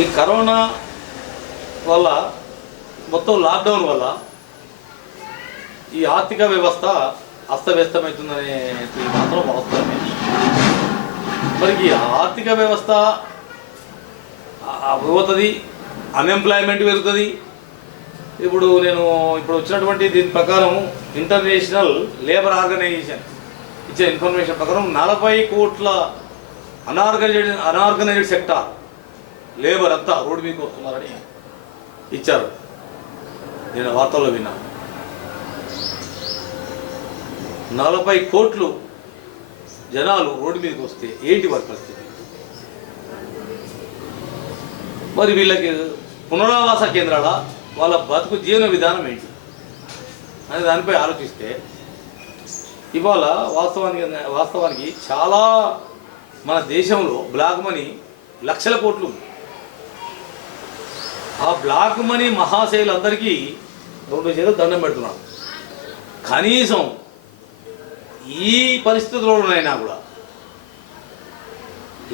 ఈ కరోనా వల్ల మొత్తం లాక్డౌన్ వల్ల ఈ ఆర్థిక వ్యవస్థ అస్తవ్యస్తమవుతుందనేది మాత్రం వాస్తవమే. మరి ఈ ఆర్థిక వ్యవస్థ పోతుంది, అన్ఎంప్లాయ్మెంట్ పెరుగుతుంది. ఇప్పుడు వచ్చినటువంటి దీని ప్రకారం ఇంటర్నేషనల్ లేబర్ ఆర్గనైజేషన్ ఇచ్చే ఇన్ఫర్మేషన్ ప్రకారం 40 కోట్ల అనార్గనైజ్డ్ సెక్టార్ లేబర్ అంతా రోడ్డు మీదకి వస్తున్నారని ఇచ్చారు. నేను వార్తల్లో విన్నా. 40 కోట్లు జనాలు రోడ్డు మీదకి వస్తే ఏంటి వారి పరిస్థితి? మరి వీళ్ళకి పునరావాస కేంద్రాల వాళ్ళ బతుకు జీవన విధానం ఏంటి అనే దానిపై ఆలోచిస్తే ఇవాళ వాస్తవానికి చాలా మన దేశంలో బ్లాక్ మనీ లక్షల కోట్లు. ఆ బ్లాక్ మనీ మహాశైలందరికీ 2 చేతులు దండం పెడుతున్నాను. కనీసం ఈ పరిస్థితుల్లోనైనా కూడా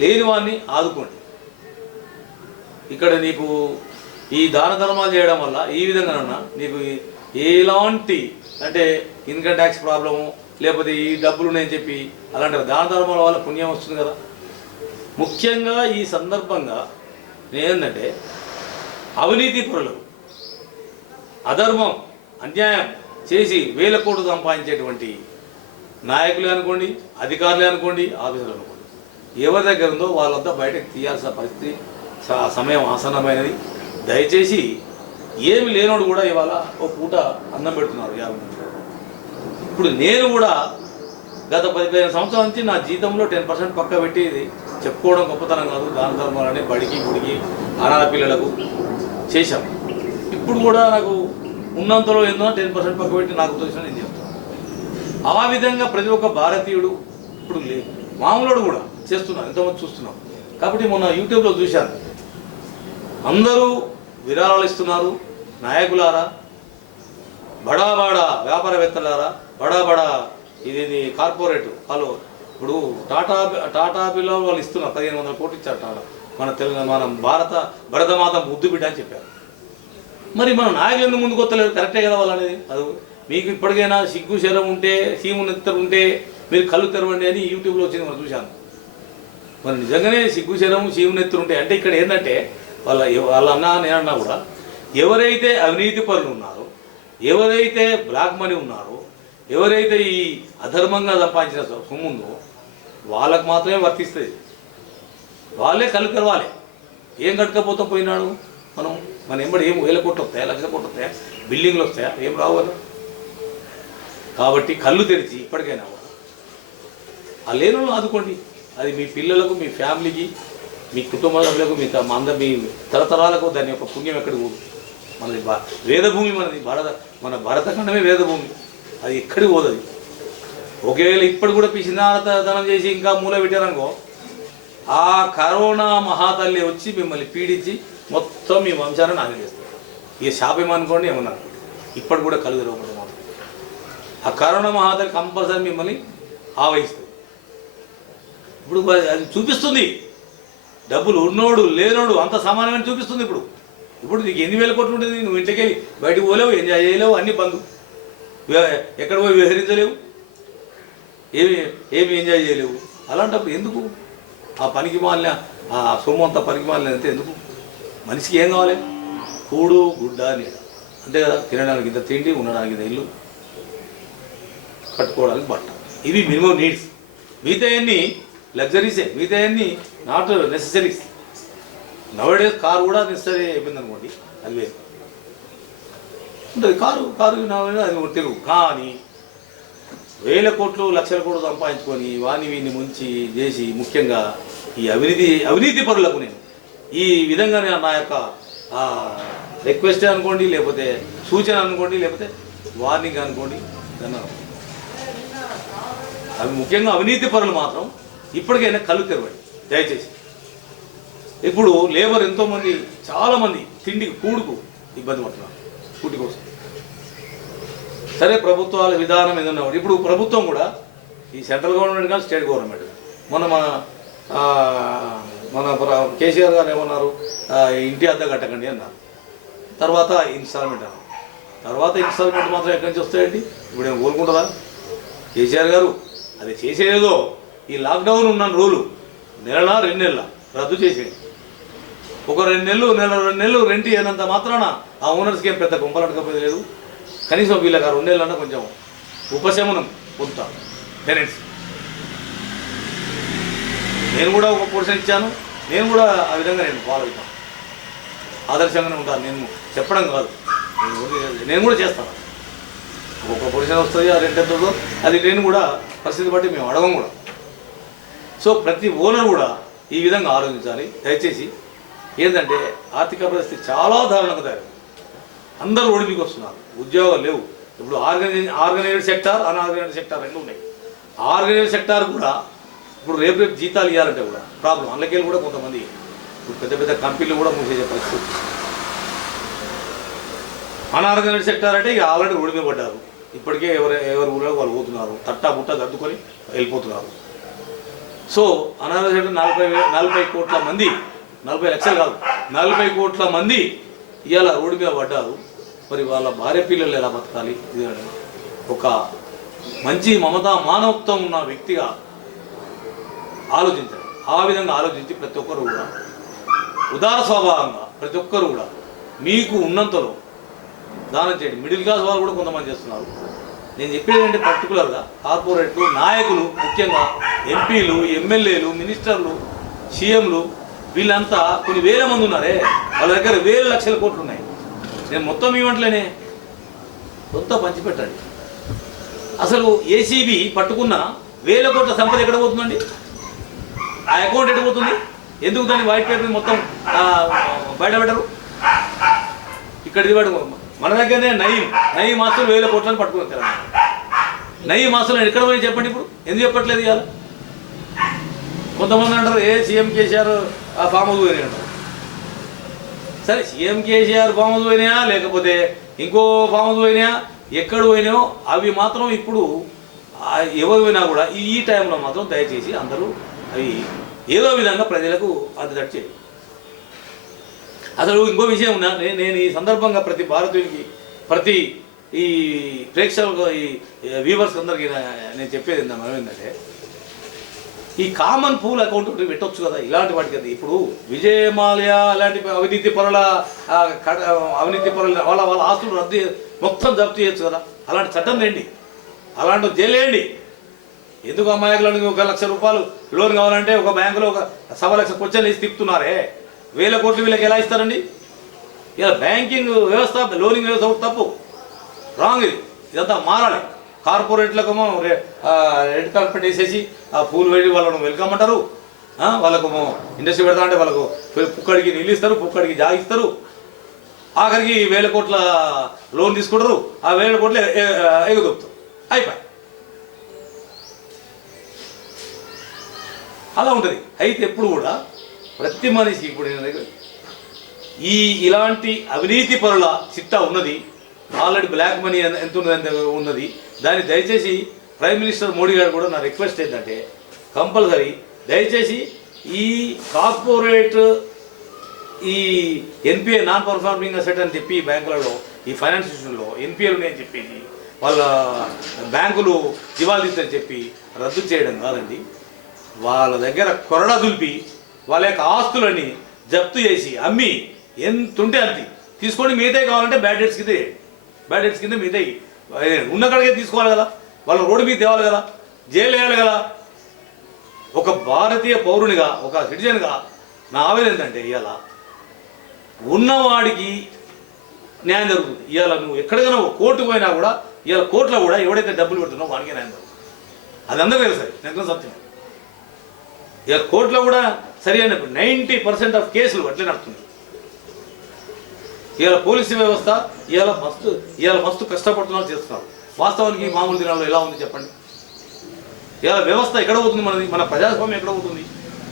లేని వాడిని ఆదుకోండి. ఇక్కడ నీకు ఈ దాన ధర్మాలు చేయడం వల్ల ఈ విధంగా నీకు ఎలాంటి అంటే ఇన్కమ్ ట్యాక్స్ ప్రాబ్లము లేకపోతే ఈ డబ్బులు నేను చెప్పి అలాంటి దాన ధర్మాల వల్ల పుణ్యం వస్తుంది కదా. ముఖ్యంగా ఈ సందర్భంగా ఏంటంటే అవినీతి పరులు అధర్మం అన్యాయం చేసి వేల కోట్లు సంపాదించేటువంటి నాయకులే అనుకోండి, అధికారులే అనుకోండి, ఆఫీసర్లు అనుకోండి, ఎవరి దగ్గర ఉందో వాళ్ళంతా బయటకు తీయాల్సిన పరిస్థితి సమయం ఆసన్నమైనది. దయచేసి ఏమి లేనోడు కూడా ఇవాళ ఒక పూట అన్నం పెడుతున్నారు 50 మంది. ఇప్పుడు నేను కూడా గత 15 సంవత్సరాల నుంచి నా జీతంలో 10% పక్క పెట్టి చెప్పుకోవడం గొప్పతనం కాదు, దాన ధర్మాలని బడికి గుడికి అనాథ పిల్లలకు చేశాం. ఇప్పుడు కూడా నాకు ఉన్నంతలో ఏందో 10% పక్క పెట్టి నాకు తెలిసిన నేను చెప్తాను. ఆ విధంగా ప్రతి ఒక్క భారతీయుడు ఇప్పుడు మామూలుడు కూడా చేస్తున్నారు, ఎంతోమంది చూస్తున్నాం. కాబట్టి మొన్న యూట్యూబ్లో చూశాను, అందరూ విరాళాలు ఇస్తున్నారు. నాయకులారా, బడా వ్యాపారవేత్తలారా, బడా ఇది కార్పొరేట్ వాళ్ళు ఇప్పుడు టాటా బిర్లా వాళ్ళు ఇస్తున్నారు. 1500 కోట్లు ఇచ్చారు టాటా. మన భరతమాత ముద్దు బిడ్డ అని చెప్పారు. మరి మన నాయకులు ఎందుకు ముందుకు వస్తలేరు? కరెక్టే కదా వాళ్ళు అనేది. అది మీకు ఇప్పటికైనా సిగ్గు శరం ఉంటే, సీమునెత్తరు ఉంటే మీరు కళ్ళు తెరవండి అని యూట్యూబ్లో వచ్చింది మనం చూశాను. మరి నిజంగానే సిగ్గు శరము సీమునెత్తరు ఉంటే అంటే ఇక్కడ ఏంటంటే వాళ్ళ అన్నా నేనన్నా కూడా ఎవరైతే అవినీతి పరులు ఉన్నారో, ఎవరైతే బ్లాక్ మనీ ఉన్నారో, ఎవరైతే ఈ అధర్మంగా సంపాదించిన సొమ్ముందో వాళ్ళకు మాత్రమే వర్తిస్తుంది. వాళ్ళే కళ్ళు తెరవాలి. ఏం కట్టుకపోతా పోయినాడు మన ఎంబడి ఏం 1000 కోట్లు వస్తాయా, 1,00,000 కోట్లు వస్తాయా, బిల్డింగ్లు వస్తాయా, ఏం రావు కదా. కాబట్టి కళ్ళు తెరిచి ఇప్పటికైనా ఆ లేని వాళ్ళు ఆదుకోండి. అది మీ పిల్లలకు, మీ ఫ్యామిలీకి, మీ కుటుంబ సభ్యులకు, మీ తరతరాలకు దాని యొక్క పుణ్యం ఎక్కడికి పోదు. మనది వేదభూమి, మన భరతఖండమే వేదభూమి. అది ఎక్కడికి పోదు. అది ఒకవేళ ఇప్పుడు కూడా పిసినారతనం చేసి ఇంకా మూల పెట్టారనుకో, ఆ కరోనా మహాతల్లి వచ్చి మిమ్మల్ని పీడించి మొత్తం మీ వంశాన్ని నాశనం చేస్తారు. ఇక శాపం అనుకోండి, ఏమన్నా ఇప్పటి కూడా కళ్ళు తెరవకూడదు. ఆ కరోనా మహాతల్లి కంపల్సరీ మిమ్మల్ని ఆవహిస్తుంది. ఇప్పుడు అది చూపిస్తుంది, డబ్బులు ఉన్నోడు లేనోడు అంత సమానమైన చూపిస్తుంది. ఇప్పుడు నీకు 8,000 కోట్లు ఉంటుంది, నువ్వు ఇంటికి వెళ్ళి బయటకు పోలేవు, ఎంజాయ్ చేయలేవు, అన్ని బంధు, ఎక్కడ పోయి విహరించలేవు, ఏమి ఎంజాయ్ చేయలేవు. అలాంటప్పుడు ఎందుకు ఆ పనికి మాలిన ఆ సొమ్ము అంతా పనికి మాలిన అంతే ఎందుకు? మనిషికి ఏం కావాలి? కూడు గుడ్డ నీడ అంతే కదా. తినడానికి ఇంత తిండి, ఉండడానికి ఇంత ఇల్లు, కట్టుకోవడానికి బట్ట, ఇవి మినిమం నీడ్స్. మిగతా అన్నీ లగ్జరీసే, మిగతా అన్నీ నాట్ నెసెసరీస్. నవడేస్ కారు కూడా నెసరీ అయిపోయింది అనుకోండి, అది వేరు ఉంటుంది. కారు అది తిరుగు. కానీ 1000 కోట్లు 1,00,000 కోట్లు సంపాదించుకొని వీని ముంచి చేసి, ముఖ్యంగా ఈ అవినీతి పరులకు నేను ఈ విధంగా నా యొక్క రిక్వెస్ట్ అనుకోండి, లేకపోతే సూచన అనుకోండి, లేకపోతే వార్నింగ్ అనుకోండి, అవి ముఖ్యంగా అవినీతి పరులు మాత్రం ఇప్పటికైనా కళ్ళు తెరవండి దయచేసి. ఇప్పుడు లేబర్ ఎంతోమంది, చాలామంది తిండికి కూడుకు ఇబ్బంది పడుతున్నారు, కూటి కోసం. సరే, ప్రభుత్వాల విధానం ఏదన్నా ఇప్పుడు ప్రభుత్వం కూడా ఈ సెంట్రల్ గవర్నమెంట్ కానీ స్టేట్ గవర్నమెంట్ మన కేసీఆర్ గారు ఏమన్నారు, ఇంటి అద్దె కట్టకండి అన్నారు. తర్వాత ఇన్స్టాల్మెంట్ అన్నారు. తర్వాత ఇన్స్టాల్మెంట్ మాత్రం ఎక్కడి నుంచి వస్తాయండి? ఇప్పుడు ఏం కోరుకుంటారా కేసీఆర్ గారు? అది చేసేదో ఈ లాక్డౌన్ ఉన్న రోజులు నెల 2 నెలల రద్దు చేసేయండి. ఒక 2 నెలలు 2 నెలలు రెంట్ అయినంత మాత్రాన ఆ ఓనర్స్కి ఏం పెద్ద గుంపలటకపోయేది లేదు. కనీసం వీళ్ళకి ఆ 2 నెలలన్నా కొంచెం ఉపశమనం పొందుతారు టెనెంట్స్. నేను కూడా ఒక పోర్షన్ ఇచ్చాను, నేను కూడా ఆ విధంగా నేను ఫాలో అవుతాను, ఆదర్శంగానే ఉంటాను. నేను చెప్పడం కాదు, నేను కూడా చేస్తాను. ఒక్కొక్క పొజిషన్ వస్తుంది, ఆ రెంట్ ఎంతో అది నేను కూడా పరిస్థితి బట్టి మేము అడగం కూడా. సో ప్రతి ఓనర్ కూడా ఈ విధంగా ఆలోచించాలి. దయచేసి ఏంటంటే ఆర్థిక పరిస్థితి చాలా దారుణంగా తయారు, అందరూ ఒడిపికి వస్తున్నారు, ఉద్యోగాలు లేవు. ఇప్పుడు ఆర్గనైజ్డ్ సెక్టార్, అన్ఆర్గనైజ్డ్ సెక్టార్ రెండు ఉన్నాయి. ఆర్గనైజ్డ్ సెక్టార్ కూడా ఇప్పుడు రేపు జీతాలు ఇవ్వాలంటే కూడా ప్రాబ్లం. అందులోకెళ్ళి కూడా కొంతమంది ఇప్పుడు పెద్ద పెద్ద కంపెనీలు కూడా మూసేసే పరిస్థితి. అన్ఆర్గనైజ్డ్ సెక్టార్ అంటే ఇక ఆల్రెడీ రోడ్డు మీద పడ్డారు, ఇప్పటికే ఎవరి ఊళ్ళో వాళ్ళు పోతున్నారు, తట్టా బుట్ట దద్దుకొని వెళ్ళిపోతున్నారు. సో అన్ఆర్గనైజ్డ్ 40 కోట్ల మంది, 40 లక్షలు కాదు 40 కోట్ల మంది ఇవాళ రోడ్డు మీద పడ్డారు. మరి వాళ్ళ భార్య పిల్లలు ఎలా బతకాలి? ఇది ఒక మంచి మమతా మానవత్వం ఉన్న వ్యక్తిగా ఆలోచించండి. ఆ విధంగా ఆలోచించి ప్రతి ఒక్కరు కూడా ఉదార స్వభావంగా ప్రతి ఒక్కరు కూడా మీకు ఉన్నంతలో దానం చేయండి. మిడిల్ క్లాస్ వాళ్ళు కూడా కొంతమంది చేస్తున్నారు. నేను చెప్పేది ఏంటంటే పర్టికులర్గా కార్పొరేట్లు, నాయకులు, ముఖ్యంగా ఎంపీలు, ఎమ్మెల్యేలు, మినిస్టర్లు, సీఎంలు, వీళ్ళంతా కొన్ని వేల మంది ఉన్నారే, వాళ్ళ దగ్గర వేల లక్షల కోట్లు ఉన్నాయి. నేను మొత్తం ఇవ్వట్లేనే, మొత్తం పంచిపెట్టండి. అసలు ఏసీబీ పట్టుకున్న వేల కోట్ల సంపద ఎక్కడ పోతుందండి? ఆ అకౌంట్ ఎక్కడ పోతుంది? ఎందుకు దాన్ని వైట్ పేపర్ మొత్తం బయటపెట్టరు? ఇక్కడిది మన దగ్గరనే నయీం మాస్టర్లు 1000 కోట్లని పట్టుకుని తెలంగాణ. నయీం మాస్టర్లు ఎక్కడ పోయి చెప్పండి? ఇప్పుడు ఎందుకు చెప్పట్లేదు? ఇవాళ కొంతమంది అంటారు సీఎం కేసీఆర్ ఆ ఫామ్ హౌస్ పోయినాయి అంటారు. సరే, సీఎం కేసీఆర్ ఫామ్ హౌస్ పోయినాయా లేకపోతే ఇంకో ఫామ్ హౌస్ పోయినాయా, ఎక్కడ పోయినాయో అవి మాత్రం ఇప్పుడు ఎవరు పోయినా కూడా ఈ టైంలో మాత్రం దయచేసి అందరూ అవి ఏదో విధంగా ప్రజలకు అందుతట్టు చేయాలి. అసలు ఇంకో విషయం ఉన్నా, నేను ఈ సందర్భంగా ప్రతి భారతీయునికి, ప్రతి ఈ ప్రేక్షకులకు, ఈ వ్యూవర్స్ అందరికీ నేను చెప్పేది ఏంటంటే ఈ కామన్ పూల్ అకౌంట్ పెట్టవచ్చు కదా ఇలాంటి వాటికి. అది ఇప్పుడు విజయమాల్య అలాంటి అవినీతి పరుల వాళ్ళ ఆస్తులు రద్దు మొత్తం జప్తు చేయొచ్చు కదా. అలాంటి చట్టం తేండి, అలాంటి జైలు వేయండి. ఎందుకు అమ్మాయిలకు 1 లక్ష రూపాయలు లోన్ కావాలంటే ఒక బ్యాంకులో 1.25 లక్ష క్వశ్చన్లు వేసి తిప్పుతున్నారే, 1000 కోట్లు వీళ్ళకి ఎలా ఇస్తారండి? ఇలా బ్యాంకింగ్ వ్యవస్థ, లోనింగ్ వ్యవస్థ తప్పు, రాంగ్. ఇదంతా మారాలి. కార్పొరేట్లకు రెడ్ కార్పెట్ వేసేసి ఆ పూలు వేడి వాళ్ళను వెల్కమ్ అంటారు. వాళ్ళకు ఇండస్ట్రీ పెడతా అంటే వాళ్ళకు పుక్కడికి నీళ్ళు ఇస్తారు, పుక్కడికి జాగిస్తారు, ఆఖరికి 1000 కోట్ల లోన్ తీసుకుంటారు, ఆ 1000 కోట్లు ఎగుదొప్పుతారు, అయిపోయి అలా ఉంటుంది. అయితే ఎప్పుడు కూడా ప్రతి మనిషి ఇప్పుడు ఇలాంటి అవినీతి పరుల చిట్టా ఉన్నది, ఆల్రెడీ బ్లాక్ మనీ ఎంత ఉన్నది. దాన్ని దయచేసి ప్రైమ్ మినిస్టర్ మోడీ గారు కూడా నా రిక్వెస్ట్ ఏంటంటే కంపల్సరీ దయచేసి ఈ కార్పొరేట్ ఈ ఎన్పిఏ నాన్ పర్ఫార్మింగ్ అసెట్ అని చెప్పి బ్యాంకులలో, ఈ ఫైనాన్స్ ఇన్స్టిట్యూషన్లో ఎన్పిఏలు నేను చెప్పేసి వాళ్ళ బ్యాంకులు దివాళీని చెప్పి రద్దు చేయడం కాదండి. వాళ్ళ దగ్గర కొరడా దులిపి వాళ్ళ యొక్క ఆస్తులని జప్తు చేసి అమ్మి ఎంత ఉంటే అంత తీసుకొని మిగతా కావాలంటే బ్యాడ్ డెట్స్ కింద మిగతా ఉన్న కడిగే తీసుకోవాలి కదా. వాళ్ళు రోడ్డు మీద తేవాలి కదా, జైలు వేయాలి కదా. ఒక భారతీయ పౌరునిగా, ఒక సిటిజన్గా నా ఆవేదన ఏంటంటే ఇవాళ ఉన్నవాడికి న్యాయం జరుగుతుంది. ఇవాళ నువ్వు ఎక్కడికైనా కోర్టుకు పోయినా కూడా ఇవాళ కోర్టులో కూడా ఎవడైతే డబ్బులు పెడుతున్నావు వాడికి న్యాయం జరుగుతుంది. అది అందరికీ తెలుసు, నిజం సత్యం. ఇక కోర్టులో కూడా సరి అయిన 90% ఆఫ్ కేసులు అట్లే నడుస్తున్నాయి. ఇవాళ పోలీసు వ్యవస్థ ఇవాళ మస్తు కష్టపడుతున్నారు, చేస్తున్నారు. వాస్తవానికి మామూలు దినాల్లో ఎలా ఉంది చెప్పండి? ఇవాళ వ్యవస్థ ఎక్కడ పోతుంది మనది? మన ప్రజాస్వామ్యం ఎక్కడ పోతుంది?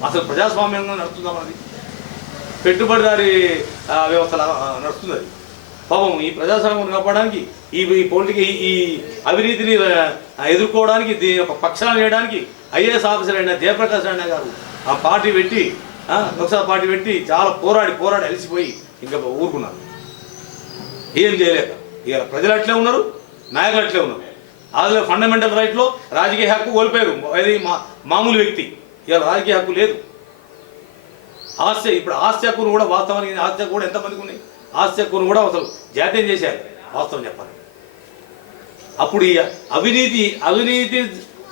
అసలు ప్రజాస్వామ్యంగా నడుస్తుందా మనది? పెట్టుబడిదారి వ్యవస్థ నడుస్తుంది. అది పాపం ఈ ప్రజాస్వామ్యం కాపాడడానికి, ఈ పొలిటికల్ ఈ అవినీతిని ఎదుర్కోవడానికి, దీని యొక్క పక్షాలను చేయడానికి ఐఏఎస్ ఆఫీసర్ అయిన జయప్రకాష్ అన్న గారు ఆ పార్టీ పెట్టి ఒకసారి పార్టీ పెట్టి చాలా పోరాడి అలసిపోయి ఇంకా ఊరుకున్నారు. ఏం చేయలేక ఇక ప్రజలు అట్లే ఉన్నారు, నాయకులు అట్లే ఉన్నారు. అందులో ఫండమెంటల్ రైట్లో రాజకీయ హక్కు కోల్పోయారు. అది మామూలు వ్యక్తి ఇవాళ రాజకీయ హక్కు లేదు. ఇప్పుడు ఆస్తి హక్కును కూడా వాస్తవానికి ఆస్తి హక్కు కూడా ఎంతమందికి ఉన్నాయి? ఆస్తి హక్కును కూడా అసలు జాతీయం చేశారు వాస్తవం చెప్పాలి. అప్పుడు ఈ అవినీతి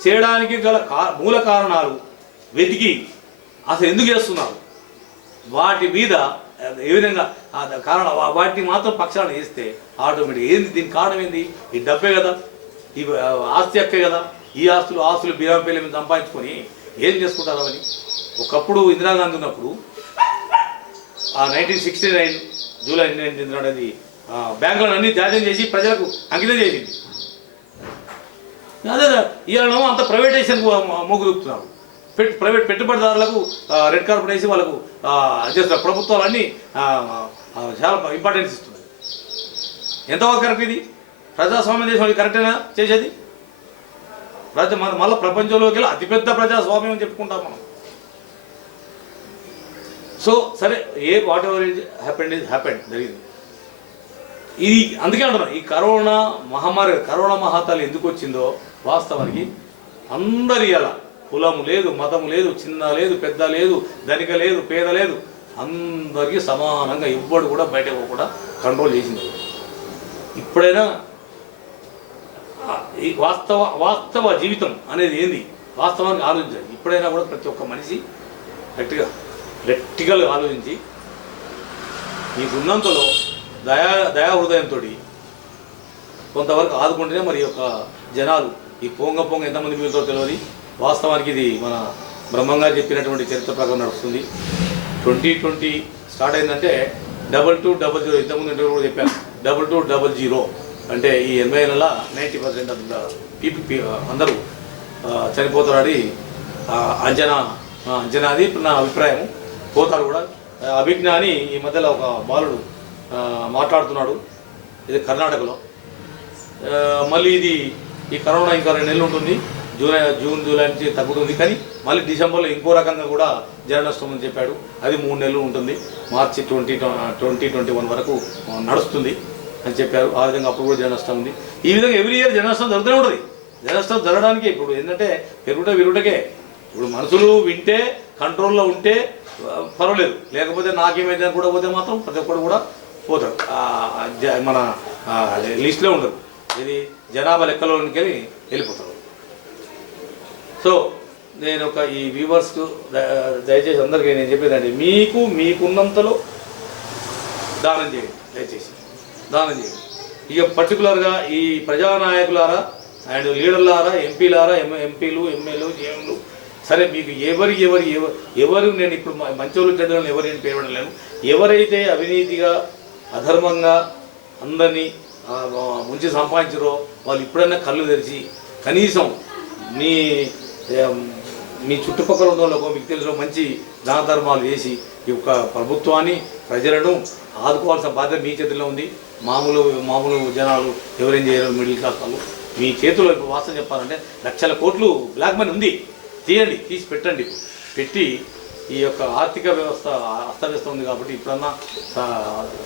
చేయడానికి గల మూల కారణాలు వెతికి అసలు ఎందుకు చేస్తున్నారు వాటి మీద ఏ విధంగా కారణం వాటిని మాత్రం పక్షాన వేస్తే ఆటోమేటిక్ ఏంది దీనికి కారణం ఏంది? ఈ డబ్బే కదా, ఈ ఆస్తి హక్కే కదా. ఈ ఆస్తులు బీరాంపేల మీద సంపాదించుకొని ఏం చేసుకుంటారు అవని. ఒకప్పుడు ఇందిరాగాంధీ ఉన్నప్పుడు 1969 జూలై 19 అనేది బ్యాంకులను అన్ని జాతీయం చేసి ప్రజలకు అంకితం చేసింది. అదే ఇవాళ అంత ప్రైవేటైజేషన్కు మొగ్గుతున్నారు. ప్రైవేట్ పెట్టుబడిదారులకు రెడ్ కార్పెట్ వేసి వాళ్ళకు చేస్తున్నారు. ప్రభుత్వాలన్నీ చాలా ఇంపార్టెన్స్ ఇస్తున్నాయి. ఎంతవరకు కరెక్ట్ ఇది? ప్రజాస్వామ్య దేశం కరెక్టేనా చేసేది? మళ్ళీ ప్రపంచంలోకి వెళ్ళి అతిపెద్ద ప్రజాస్వామ్యం అని చెప్పుకుంటాం మనం. సో సరే, వాట్ ఎవర్ ఇస్ హ్యాపెండ్ జరిగింది. ఇది అందుకే అంటున్నా, ఈ కరోనా మహాతల్లి ఎందుకు వచ్చిందో వాస్తవానికి అందరి అలా కులము లేదు, మతము లేదు, చిన్న లేదు, పెద్ద లేదు, ధనిక లేదు, పేద లేదు, అందరికీ సమానంగా ఎవ్వడు కూడా బయటకు కూడా కంట్రోల్ చేసింది. ఇప్పుడైనా ఈ వాస్తవ జీవితం అనేది ఏంది వాస్తవానికి ఆలోచించాలి. ఇప్పుడైనా కూడా ప్రతి ఒక్క మనిషి గట్టిగా ఆలోచించి మీకున్నంతలో దయా హృదయంతో కొంతవరకు ఆదుకుంటేనే మరి యొక్క జనాలు ఈ పొంగ ఎంతమంది మిగులుతో తెలియదు. వాస్తవానికి ఇది మన బ్రహ్మంగారు చెప్పినటువంటి చరిత్ర ప్రకారం నడుస్తుంది. 2020 స్టార్ట్ అయిందంటే 2200 ఇంతకుముందు కూడా చెప్పాను. 2200 అంటే ఈ 80 ఏళ్ళ 90% ఆఫ్ అందరూ చనిపోతారని అంచనాది నా అభిప్రాయం. పోతారు కూడా. అభిజ్ఞాని ఈ మధ్యలో ఒక బాలుడు మాట్లాడుతున్నాడు, ఇది కర్ణాటకలో. మళ్ళీ ఈ కరోనా ఇంకా 2 నెలలు ఉంటుంది. జూన్ జూలై నుంచి తగ్గుతుంది, కానీ మళ్ళీ డిసెంబర్లో ఇంకో రకంగా కూడా జన నష్టం అని చెప్పాడు. అది 3 నెలలు ఉంటుంది. మార్చి 2021 వరకు నడుస్తుంది అని చెప్పారు. ఆ విధంగా అప్పుడు కూడా జన నష్టం ఉంది. ఈ విధంగా ఎవ్రీ ఇయర్ జన నష్టం జరుగుతూనే ఉంటుంది. జన నష్టం జరగడానికి ఇప్పుడు ఏంటంటే విరుగుటకే. ఇప్పుడు మనుషులు వింటే కంట్రోల్లో ఉంటే పర్వాలేదు, లేకపోతే నాకేమైతే కూడా పోతే మాత్రం ప్రతి ఒక్కరు కూడా పోతాడు, మన లిస్టులో ఉండదు. ఇది జనాభా లెక్కలోనికి వెళ్ళిపోతాడు. సో నేను ఈ వ్యూవర్స్కు దయచేసి అందరికీ నేను చెప్పేదండి, మీకున్నంతలో దానం చేయండి, దయచేసి దానం చేయండి. ఇక పర్టికులర్గా ఈ ప్రజానాయకులారా అండ్ లీడర్లారా, ఎంపీలు, ఎమ్మెల్యేలు, జీఎంలు, సరే మీకు ఎవరు నేను ఇప్పుడు మంచోళ్ళు చెడ్డలను ఎవరైనా పేర్కొనలేను. ఎవరైతే అవినీతిగా అధర్మంగా అందరినీ ముంచి సంపాదించారో వాళ్ళు ఇప్పుడైనా కళ్ళు తెరిచి కనీసం మీ చుట్టుపక్కల ఉన్న వాళ్ళకు మీకు తెలిసిన మంచి దాన ధర్మాలు చేసి ఈ యొక్క ప్రభుత్వాన్ని ప్రజలను ఆదుకోవాల్సిన బాధ్యత మీ చేతిలో ఉంది. మామూలు జనాలు ఎవరేం చేయరు, మిడిల్ క్లాస్ వాళ్ళు మీ చేతిలో. ఇప్పుడు వాస్తవం చెప్పాలంటే లక్షల కోట్లు బ్లాక్ మనీ ఉంది. తీసి పెట్టండి. పెట్టి ఈ యొక్క ఆర్థిక వ్యవస్థ అస్తవ్యస్తం ఉంది కాబట్టి ఇప్పుడన్నా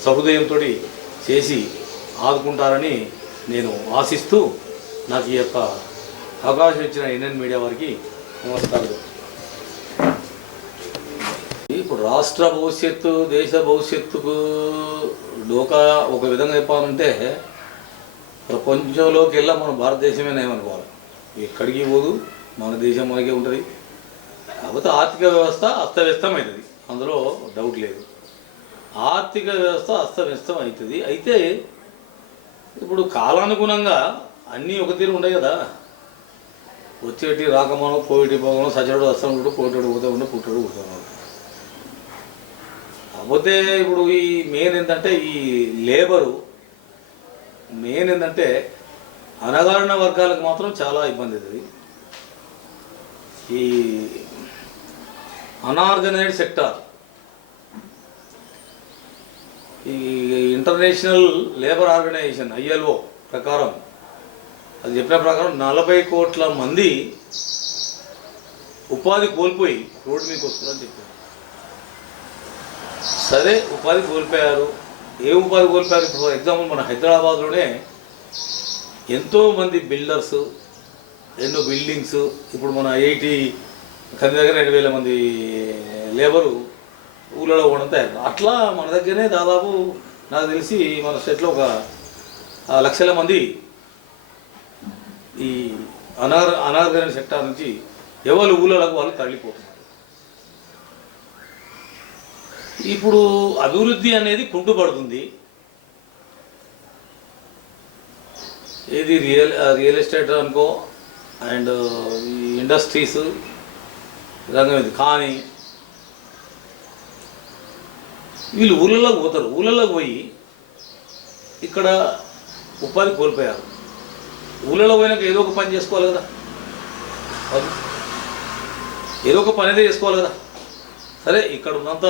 సహృదయంతో చేసి ఆదుకుంటారని నేను ఆశిస్తూ నాకు ఈ యొక్క అవకాశం ఇచ్చిన ఇండియన్ మీడియా వారికి నమస్కారం. ఇప్పుడు రాష్ట్ర భవిష్యత్తు, దేశ భవిష్యత్తుకు డోకా ఒక విధంగా చెప్పాలంటే ప్రపంచంలోకి వెళ్ళా మన భారతదేశమే ఏమనుకోవాలి. ఎక్కడికి పోదు, మన దేశం మనకే ఉంటుంది. కాకపోతే ఆర్థిక వ్యవస్థ అస్తవ్యస్తం అవుతుంది, అందులో డౌట్ లేదు. ఆర్థిక వ్యవస్థ అస్తవ్యస్తం అవుతుంది. అయితే ఇప్పుడు కాలానుగుణంగా అన్నీ ఒక తీరు ఉండవు కదా. వచ్చేటి రాకమానం, పోయేటి పోగమనం, సచరుడు వస్తాడు, పోయేటోడు పోతే ఉండే, పుట్టడు పోతున్నాడు. కాకపోతే ఇప్పుడు ఈ మెయిన్ ఏంటంటే ఈ లేబరు మెయిన్ ఏంటంటే అణగారిన వర్గాలకు మాత్రం చాలా ఇబ్బంది అవుతుంది. ఈ అనార్గనైజ్డ్ సెక్టార్, ఈ ఇంటర్నేషనల్ లేబర్ ఆర్గనైజేషన్ ILO ప్రకారం, అది చెప్పిన ప్రకారం 40 కోట్ల మంది ఉపాధి కోల్పోయి రోడ్డు మీకు వస్తుందని చెప్పారు. సరే ఉపాధి కోల్పోయారు. ఏ ఉపాధి కోల్పోయారు? ఇప్పుడు ఫర్ ఎగ్జాంపుల్ మన హైదరాబాద్లోనే ఎంతోమంది బిల్డర్స్, ఎన్నో బిల్డింగ్స్, ఇప్పుడు మన 80 దగ్గర 2,000 మంది లేబరు ఊళ్ళలో కూడా తయారు. అట్లా మన దగ్గరనే దాదాపు నాకు తెలిసి మన స్టేట్లో ఒక లక్షల మంది ఈ అనార్గనైజ్ సెక్టార్ నుంచి ఎవరు ఊళ్ళకు వాళ్ళు తరలిపోతున్నారు. ఇప్పుడు అభివృద్ధి అనేది కుంటుపడుతుంది. ఇది రియల్ ఎస్టేట్ అనుకో, అండ్ ఈ ఇండస్ట్రీస్ రంగం ఇది. కానీ వీళ్ళు ఊళ్ళలోకి పోతారు. ఊళ్ళలోకి పోయి ఇక్కడ ఉపాధి కోల్పోయారు. ఊళ్ళలో పోయినాక ఏదో ఒక పని చేసుకోవాలి కదా, ఏదో ఒక పని అయితే చేసుకోవాలి కదా. సరే ఇక్కడ ఉన్నంత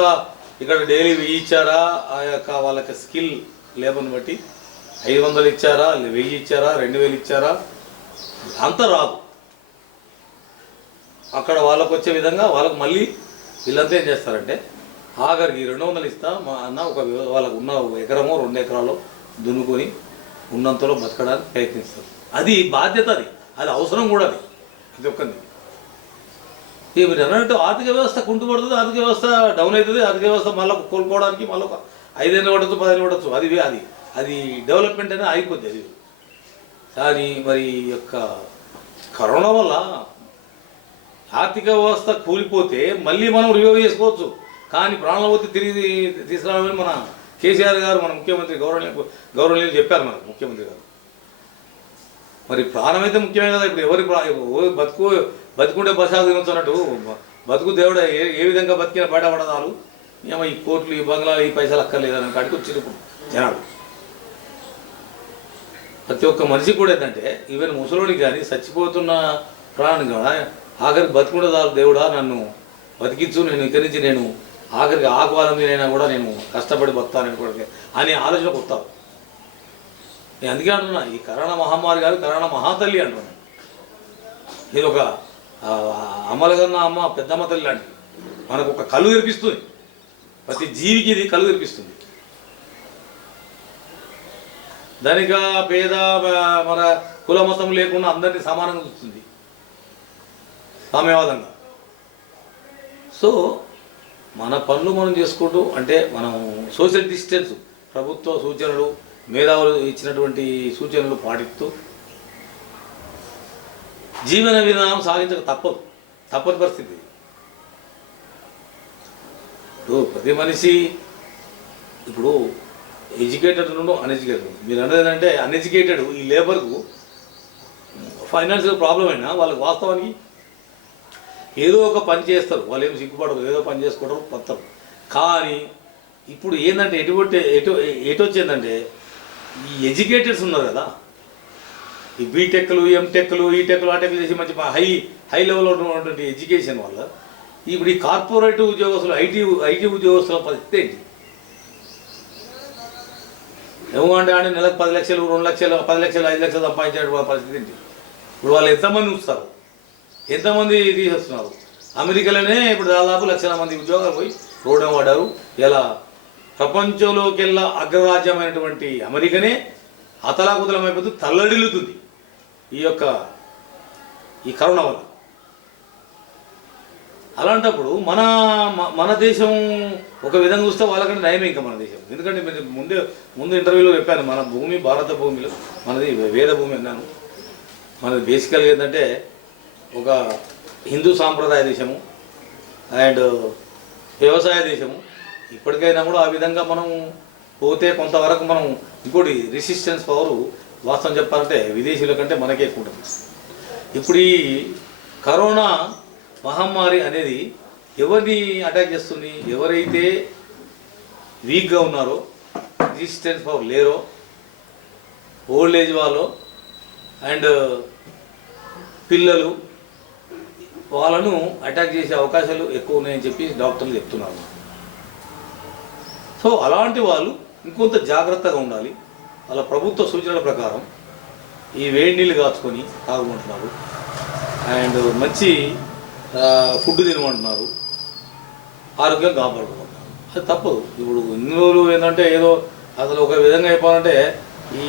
ఇక్కడ డైలీ 1000 ఇచ్చారా, ఆ యొక్క వాళ్ళకి స్కిల్ లేబర్ని బట్టి 500 ఇచ్చారా, 1000 ఇచ్చారా, 2000 ఇచ్చారా, అంత రాదు. అక్కడ వాళ్ళకు వచ్చే విధంగా వాళ్ళకు మళ్ళీ వీళ్ళంతా ఏం చేస్తారంటే ఆఖరికి 200 ఇస్తా మా అన్న ఒక వాళ్ళకు ఉన్న 1 ఎకరమో 2 ఎకరాలు దున్నుకొని ఉన్నంతలో బతకడానికి ప్రయత్నిస్తారు. అది బాధ్యత, అది అవసరం కూడా. అది ఒక్కది. మీరు అన్నట్టు ఆర్థిక వ్యవస్థ కుంటుపడుతుంది, ఆర్థిక వ్యవస్థ డౌన్ అవుతుంది. ఆర్థిక వ్యవస్థ మళ్ళీ కోలుకోవడానికి మళ్ళీ ఒక 5 ఏళ్ళు పడవచ్చు, 10 ఏళ్ళు పడవచ్చు. అది డెవలప్మెంట్ అనేది అయిపోద్ది. అది కానీ మరి యొక్క కరోనా వల్ల ఆర్థిక వ్యవస్థ కూలిపోతే మళ్ళీ మనం రివైవ్ చేసుకోవచ్చు. కానీ ప్రాణవతి తిరిగి తీసుకురావాలని మన కేసీఆర్ గారు, మన ముఖ్యమంత్రి గౌరవనీయులు చెప్పారు మనకు ముఖ్యమంత్రి గారు. మరి ప్రాణం అయితే ముఖ్యమే కదా. ఇప్పుడు ఎవరి బతుకుంటే ప్రసాదం తినొచ్చన్నట్టు బతుకు దేవుడు ఏ విధంగా బతికిన బయటపడదాలు ఏమో ఈ కోట్లు, ఈ బంగ్లాలు, ఈ పైసలు అక్కర్లేదని కాడికి వచ్చిరు జనాలు. ప్రతి ఒక్క మనిషికి కూడా ఏంటంటే ఈవెన్ ముసలోడికి కానీ చచ్చిపోతున్న ప్రాణానికి కూడా ఆఖరికి బతుకుంటే చాలు దేవుడా నన్ను బతికించు, నేను ఇక్కడి నుంచి నేను ఆఖరికి ఆకువాలం మీరైనా కూడా నేను కష్టపడి బతాను అనే ఆలోచనకు వస్తావు. నేను అందుకే అంటున్నా, ఈ కరోనా మహమ్మారి కాదు, కరోనా మహాతల్లి అంటున్నాను. ఇది ఒక అమ్మలగన్న అమ్మ, పెద్దమ్మ తల్లి లాంటిది. మనకు ఒక కళ్ళు తెరిపిస్తుంది. ప్రతి జీవికి ఇది కళ్ళు తెరిపిస్తుంది. ధనిక పేద మన కుల మతం లేకుండా అందరినీ సమానంగా చూస్తుంది సామ్యవాదంగా. సో మన పనులు మనం చేసుకుంటూ, అంటే మనం సోషల్ డిస్టెన్స్, ప్రభుత్వ సూచనలు, మేధావులు ఇచ్చినటువంటి సూచనలు పాటిస్తూ జీవన విధానం సాగించక తప్పని పరిస్థితి. ఇప్పుడు ప్రతి మనిషి ఇప్పుడు ఎడ్యుకేటెడ్ నుండి అన్ఎడ్యుకేటెడ్. మీరు అనేది ఏంటంటే అన్ఎడ్యుకేటెడ్ ఈ లేబర్కు ఫైనాన్షియల్ ప్రాబ్లం అయినా వాళ్ళకి వాస్తవానికి ఏదో ఒక పని చేస్తారు. వాళ్ళు ఏమి సిగ్గుపడరు, ఏదో పని చేసుకోవడం పడతారు. కానీ ఇప్పుడు ఏంటంటే ఎటు వచ్చిందంటే ఈ ఎడ్యుకేటెడ్స్ ఉన్నారు కదా, ఈ బీటెక్లు, ఎంటెక్లు, ఈటెక్లు, ఆ టెక్లు చేసి మంచి హై లెవెల్లో ఉన్నటువంటి ఎడ్యుకేషన్ వల్ల ఇప్పుడు ఈ కార్పొరేట్ ఉద్యోగస్తులు, ఐటీ ఉద్యోగస్తుల పరిస్థితి ఏంటి? ఏమంటే అంటే నెలకు 10 లక్షలు, 2 లక్షలు, 10 లక్షలు, 5 లక్షలు సంపాదించే పరిస్థితి ఏంటి? ఇప్పుడు వాళ్ళు ఎంతమంది ఉంచుతారు, ఎంతమంది తీసేస్తున్నారు? అమెరికాలోనే ఇప్పుడు దాదాపు 1 లక్షల మంది ఉద్యోగాలు పోయి రోడ్డు పడ్డారు. ఇలా ప్రపంచంలోకెల్లా అగ్రరాజ్యమైనటువంటి అమెరికానే అతలాకుతలమైపోతూ తల్లడిల్లుతుంది ఈ కరోనా వల్ల. అలాంటప్పుడు మన దేశం ఒక విధంగా చూస్తే వాళ్ళకంటే నయమే ఇంకా మన దేశం. ఎందుకంటే మీరు ముందు ఇంటర్వ్యూలో చెప్పాను, మన భూమి భారత భూమిలో మనది వేద భూమి అన్నాను. మనది బేసికల్గా ఏంటంటే ఒక హిందూ సాంప్రదాయ దేశము అండ్ వ్యవసాయ దేశము. ఇప్పటికైనా కూడా ఆ విధంగా మనం పోతే కొంతవరకు మనం ఇంకోటి రెసిస్టెన్స్ పవరు వాస్తవం చెప్పాలంటే విదేశీయుల కంటే మనకే ఎక్కువ ఉంటుంది. ఇప్పుడు ఈ కరోనా మహమ్మారి అనేది ఎవరిని అటాక్ చేస్తుంది? ఎవరైతే వీక్గా ఉన్నారో, రెసిస్టెన్స్ పవర్ లేరో, ఓల్డ్ ఏజ్ వాళ్ళు అండ్ పిల్లలు, వాళ్ళను అటాక్ చేసే అవకాశాలు ఎక్కువ ఉన్నాయని చెప్పి డాక్టర్లు చెప్తున్నారు. సో అలాంటి వాళ్ళు ఇంకొంత జాగ్రత్తగా ఉండాలి. వాళ్ళ ప్రభుత్వ సూచనల ప్రకారం ఈ వేడి నీళ్ళు కాచుకొని తాగుమంటున్నారు అండ్ మంచి ఫుడ్ తినమంటున్నారు, ఆరోగ్యం కాపాడుకుంటున్నారు. అది తప్పదు. ఇప్పుడు ఇన్ని రోజులు ఏంటంటే ఏదో అసలు ఒక విధంగా చెప్పాలంటే ఈ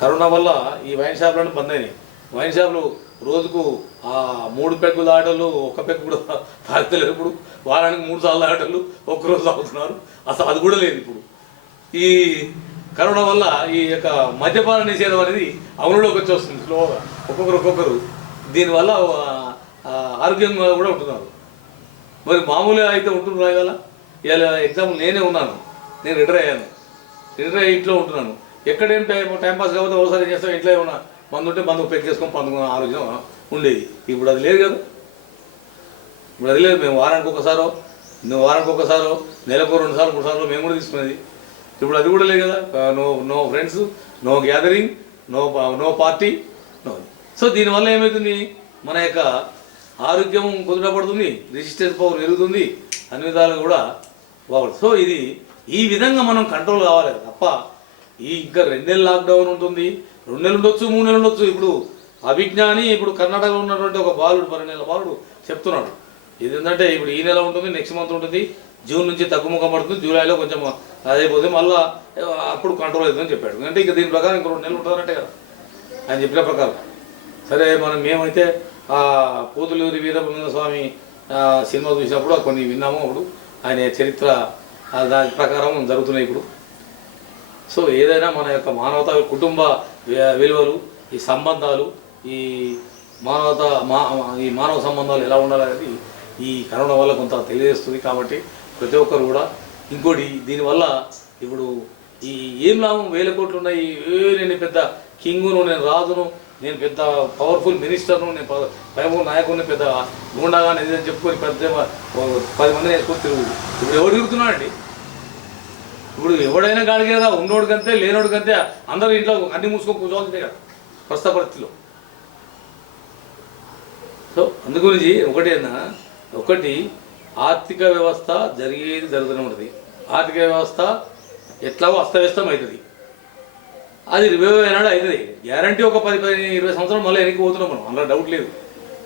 కరోనా వల్ల ఈ వైన్ షాపులను బంద్ అయినాయి. వైన్ షాపులు రోజుకు ఆ 3 పెగ్గులు తాగేటోళ్ళు ఒక్క పెగ్గు కూడా తాగుతలేరు. ఇప్పుడు వారానికి 3 సార్లు తాగేటోళ్ళు ఒక్కరోజు తాగుతున్నారు. అసలు అది కూడా లేదు ఇప్పుడు. ఈ కరోనా వల్ల ఈ యొక్క మద్యపాన నిషేధం అనేది అమలులోకి వచ్చి వస్తుంది స్లోగా, ఒక్కొక్కరు దీనివల్ల ఆరోగ్యంగా కూడా ఉంటున్నారు. మరి మామూలుగా అయితే ఉంటున్నారు కదా. ఇలా ఎగ్జాంపుల్ నేనే ఉన్నాను, నేను రిటైర్ అయ్యాను, రిటైర్ అయ్యి ఇంట్లో ఉంటున్నాను. ఎక్కడేం టైంపాస్ కాకపోతే ఒకసారి ఏం చేస్తాం, ఇంట్లో ఏమన్నా మందు ఉంటే మందు పెక్కేసుకొని పండుకున్న ఆలోచన ఉండేది. ఇప్పుడు అది లేదు కదా. ఇప్పుడు అది లేదు. మేము వారానికి ఒకసారో నెలకు 2 సార్లు 3 సార్లు మేము కూడా తీసుకునేది. ఇప్పుడు అది కూడా లేదు కదా. No friends, no gathering, no party, no. So దీనివల్ల ఏమవుతుంది, మన యొక్క ఆరోగ్యం కుదుటపడుతుంది, రెసిస్టెన్స్ పవర్ పెరుగుతుంది, అన్ని విధాలుగా కూడా బాగుంటుంది. సో ఇది ఈ విధంగా మనం కంట్రోల్ కావాలి తప్ప ఈ ఇంకా 2 నెలలు లాక్డౌన్ ఉంటుంది, 2 నెలలు ఉండొచ్చు, 3 నెలలు ఉండొచ్చు. ఇప్పుడు అభిజ్ఞాని ఇప్పుడు కర్ణాటకలో ఉన్నటువంటి ఒక బాలుడు 12 నెలల బాలుడు చెప్తున్నాడు. ఇది ఏంటంటే ఇప్పుడు ఈ నెల ఉంటుంది, నెక్స్ట్ మంత్ ఉంటుంది, జూన్ నుంచి తగ్గుముఖం పడుతుంది, జూలైలో కొంచెం అదైపోతే మళ్ళీ అప్పుడు కంట్రోల్ అవుతుందని చెప్పాడు. అంటే ఇక దీని ప్రకారం ఇంక 2 నెలలు ఉంటుందంటే కదా ఆయన చెప్పిన ప్రకారం. సరే మేమైతే పోతులూరి వీరబ్రహ్మేంద్ర స్వామి సినిమా చూసినప్పుడు కొన్ని విన్నాము. అప్పుడు ఆయన చరిత్ర దాని ప్రకారం జరుగుతున్నాయి ఇప్పుడు. సో ఏదైనా మన యొక్క మానవత, కుటుంబ విలువలు, ఈ సంబంధాలు, ఈ మానవ సంబంధాలు ఎలా ఉండాలనేది ఈ కరోనా వల్ల కొంత తెలియజేస్తుంది. కాబట్టి ప్రతి ఒక్కరు కూడా ఇంకోటి దీనివల్ల ఇప్పుడు ఈ ఏం లాభం, 1000 కోట్లు ఉన్నాయి, నేను పెద్ద కింగును, నేను రాజును, నేను పెద్ద పవర్ఫుల్ మినిస్టర్ను, నేను పైపు నాయకుడిని, పెద్ద గుండాగానే ఏదని చెప్పుకొని పెద్ద 10 మందిని వేసుకొని తిరుగుడు. ఇప్పుడు ఎవరు తిరుగుతున్నాడండి? ఇప్పుడు ఎవడైనా గాడికి కదా, ఉన్నోడికంతే లేనోడికంతే అందరూ ఇంట్లో అన్ని మూసుకొని కూర్చోవాల్సిందే కదా ప్రస్తుత పరిస్థితిలో. సో అందు గురించి ఒకటి ఆర్థిక వ్యవస్థ జరుగుతూనే ఉంటుంది. ఆర్థిక వ్యవస్థ ఎట్లాగో అస్తవ్యస్తం అవుతుంది. అది రివైవ్ అయినాడు అవుతుంది గ్యారంటీ. ఒక 10-20 సంవత్సరాలు మళ్ళీ వెనక్కి పోతున్నాం మనం, అందులో డౌట్ లేదు.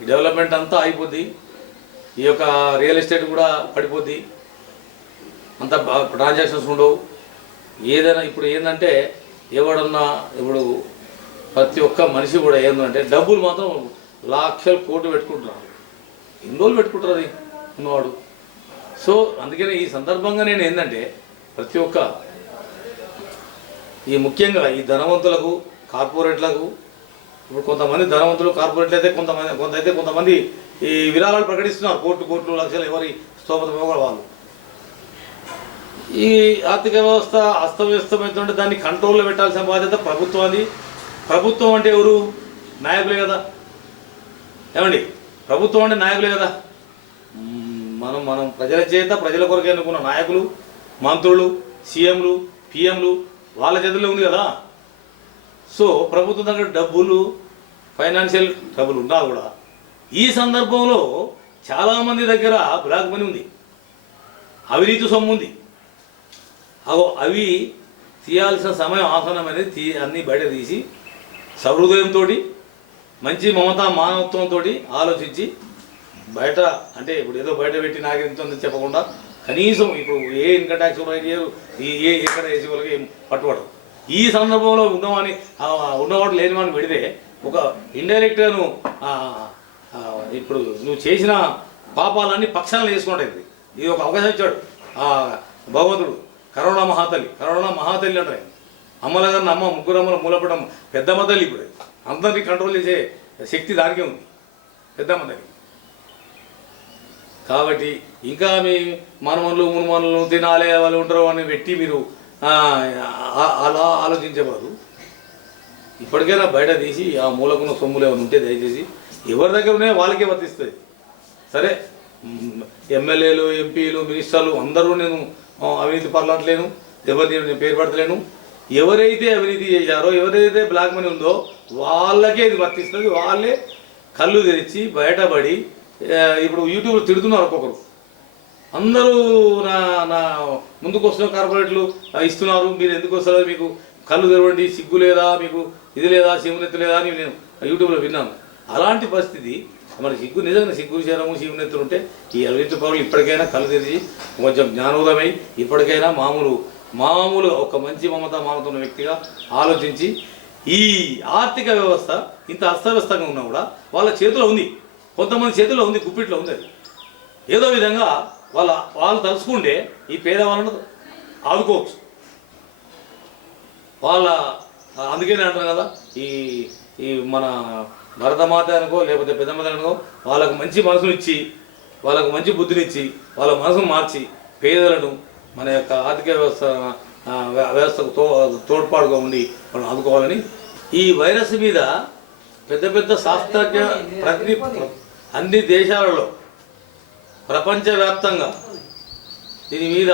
ఈ డెవలప్మెంట్ అంతా అయిపోద్ది, ఈ యొక్క రియల్ ఎస్టేట్ కూడా పడిపోద్ది, అంత ట్రాన్సాక్షన్స్ ఉండవు. ఏదైనా ఇప్పుడు ఏంటంటే ఎవడన్నా ఇప్పుడు ప్రతి ఒక్క మనిషి కూడా ఏంటంటే డబ్బులు మాత్రం లక్షలు కోట్లు పెట్టుకుంటున్నారు. ఎన్ని రోజులు పెట్టుకుంటారు అది ఉన్నవాడు. సో అందుకనే ఈ సందర్భంగా నేను ఏంటంటే ప్రతి ఒక్క ఈ ముఖ్యంగా ఈ ధనవంతులకు, కార్పొరేట్లకు, ఇప్పుడు కొంతమంది ధనవంతులు కార్పొరేట్లు అయితే కొంతమంది ఈ విరాళాలు ప్రకటిస్తున్నారు, కోట్లు లక్షలు, ఎవరి స్తోమత వాళ్ళు. ఈ ఆర్థిక వ్యవస్థ అస్తవ్యస్తమైనటువంటి దాన్ని కంట్రోల్లో పెట్టాల్సిన బాధ్యత ప్రభుత్వాన్ని. ప్రభుత్వం అంటే ఎవరు? నాయకులే కదా. ఏమండి, ప్రభుత్వం అంటే నాయకులే కదా. మనం ప్రజల చేత ప్రజల కొరకు ఎన్నుకున్న నాయకులు, మంత్రులు, సీఎంలు, పిఎంలు వాళ్ళ చేతుల్లో ఉంది కదా. సో ప్రభుత్వం దగ్గర డబ్బులు, ఫైనాన్షియల్ ట్రబుల్ ఉన్నా కూడా ఈ సందర్భంలో చాలామంది దగ్గర బ్లాక్ మనీ ఉంది, అవినీతి సొమ్ము ఉంది. అవి తీయాల్సిన సమయం ఆసనమనేది అన్నీ బయట తీసి సహృదయంతో, మంచి మమతా మానవత్వంతో ఆలోచించి బయట, అంటే ఇప్పుడు ఏదో బయట పెట్టి నాకు ఎంత చెప్పకుండా కనీసం ఇప్పుడు ఏ ఇన్కమ్ ట్యాక్స్ ఎక్కడ వేసే వాళ్ళకి పట్టుబడదు. ఈ సందర్భంలో ఉన్నవాడు లేనివాడిని పెడితే ఒక ఇండైరెక్ట్గాను ఇప్పుడు నువ్వు చేసిన పాపాలన్నీ పక్షాలను వేసుకుంటుంది. ఇది ఒక అవకాశం ఇచ్చాడు భగవంతుడు. కరోనా మహాతల్లి అంటారు. అమ్మలగారిని అమ్మ, ముగ్గురు అమ్మల మూలపడం పెద్దమ్మ తల్లి. ఇప్పుడు అందరినీ కంట్రోల్ చేసే శక్తి దానికే ఉంది, పెద్దమ్మ తల్లి. కాబట్టి ఇంకా మీ మునుమనులు తినాలే వాళ్ళు ఉంటారు అని పెట్టి మీరు అలా ఆలోచించేవారు. ఇప్పటికైనా బయట తీసి ఆ మూలకున్న సొమ్ములు ఏమైనా ఉంటే దయచేసి ఎవరి దగ్గర ఉన్నాయో వాళ్ళకే వర్తిస్తుంది. సరే, ఎమ్మెల్యేలు, ఎంపీలు, మినిస్టర్లు అందరూ నేను అవినీతి పర్లట్లేను, ఎవరిని నేను పేరు పడతలేను. ఎవరైతే అవినీతి చేశారో, ఎవరైతే బ్లాక్ మనీ ఉందో వాళ్ళకే ఇది వర్తిస్తుంది. వాళ్ళే కళ్ళు తెరిచి బయటపడి ఇప్పుడు యూట్యూబ్లో తిడుతున్నారు ఒక్కొక్కరు. అందరూ నా ముందుకు వస్తున్న కార్పొరేట్లు ఇస్తున్నారు, మీరు ఎందుకు వస్తారో, మీకు కళ్ళు తెరవండి, సిగ్గు లేదా, మీకు ఇది లేదా, సిగ్గునెత్తి లేదా అని నేను యూట్యూబ్లో విన్నాను. అలాంటి పరిస్థితి మన సిగ్గు నిజంగా సిగ్గు శరము శివునెత్తులు ఉంటే ఈ అవినీతి పరులు ఇప్పటికైనా కళ్ళు తెరిచి కొంచెం జ్ఞానోదయమై ఇప్పటికైనా మామూలుగా ఒక మంచి మమత ఉన్న వ్యక్తిగా ఆలోచించి ఈ ఆర్థిక వ్యవస్థ ఇంత అస్తవ్యస్తంగా ఉన్నా కూడా వాళ్ళ చేతిలో ఉంది, కొంతమంది చేతిలో ఉంది, గుప్పిట్లో ఉంది. అది ఏదో విధంగా వాళ్ళు తలుచుకుంటే ఈ పేదవాళ్ళను ఆదుకోవచ్చు. అందుకనే అంటారు కదా, ఈ మన భరతమాత అనుకో లేకపోతే పెద్దమాత అనుకో వాళ్ళకు మంచి మనసును ఇచ్చి, వాళ్ళకు మంచి బుద్ధినిచ్చి, వాళ్ళ మనసును మార్చి పేదలను మన యొక్క ఆర్థిక వ్యవస్థకు తోడ్పాటుగా ఉండి మనం ఆదుకోవాలని ఈ వైరస్ మీద పెద్ద శాస్త్రజ్ఞ అన్ని దేశాలలో ప్రపంచవ్యాప్తంగా దీని మీద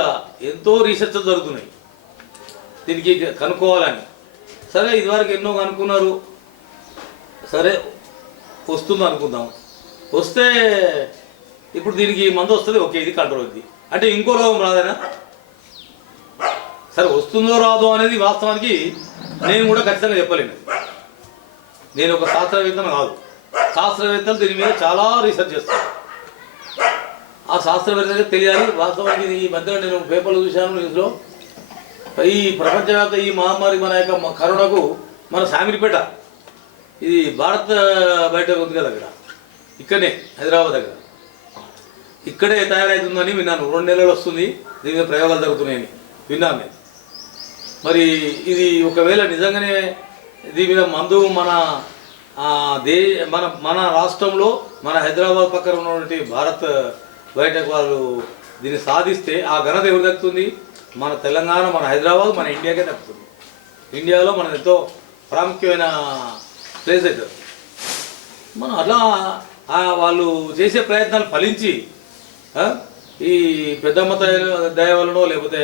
ఎంతో రీసెర్చ్ జరుగుతున్నాయి దీనికి కనుక్కోవాలని. సరే ఇదివరకు ఎన్నో కనుక్కున్నారు, సరే వస్తుంది అనుకుందాం, వస్తే ఇప్పుడు దీనికి మందు వస్తుంది, ఓకే ఇది కంట్రోల్ అవుతుంది అంటే ఇంకో రోగం రాదేనా? సరే వస్తుందో రాదో అనేది వాస్తవానికి నేను కూడా ఖచ్చితంగా చెప్పలేను. నేను ఒక శాస్త్రవేత్తను కాదు, శాస్త్రవేత్తలు దీని మీద చాలా రీసెర్చ్ చేస్తారు. ఆ శాస్త్రవేత్తలకు తెలియాలి. వాస్తవానికి ఈ మధ్యలో నేను పేపర్లు చూశాను, న్యూస్లో ఈ ప్రపంచవ్యాప్త ఈ మహమ్మారి మన యొక్క కరోనాకు మన శామిరిపేట ఇది భారత్ బయట ఉంది కదా, అక్కడ ఇక్కడనే హైదరాబాద్ దగ్గర ఇక్కడే తయారవుతుందని విన్నాను. 2 నెలలు వస్తుంది, దీని మీద ప్రయోగాలు జరుగుతున్నాయని విన్నాను నేను. మరి ఇది ఒకవేళ నిజంగానే దీని మీద మందు మన రాష్ట్రంలో మన హైదరాబాద్ పక్కన ఉన్నటువంటి భారత్ బయటకు వాళ్ళు దీన్ని సాధిస్తే ఆ ఘనత ఎవరు దక్కుతుంది? మన తెలంగాణ, మన హైదరాబాద్, మన ఇండియాకే దక్కుతుంది. ఇండియాలో మన ఎంతో ప్రాముఖ్యమైన ప్లేస్ అవుతుంది. మనం అట్లా వాళ్ళు చేసే ప్రయత్నాలు ఫలించి ఈ పెద్దమ్మ దయ వలనో లేకపోతే